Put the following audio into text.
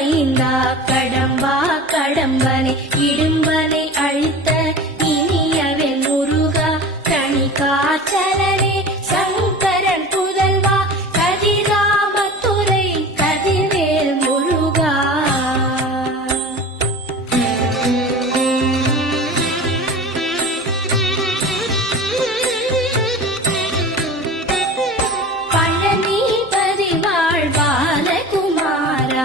மைந்தா கடம்பா கடம்பனை இடும்பனை அழித்த இனியவன் முருகா கணிகாச்சலனே சங்கரன் புதல்வா கதிராமத்துறை கதிர்வேல் முருகா. பழனிபதி வாழ் பாலகுமாரா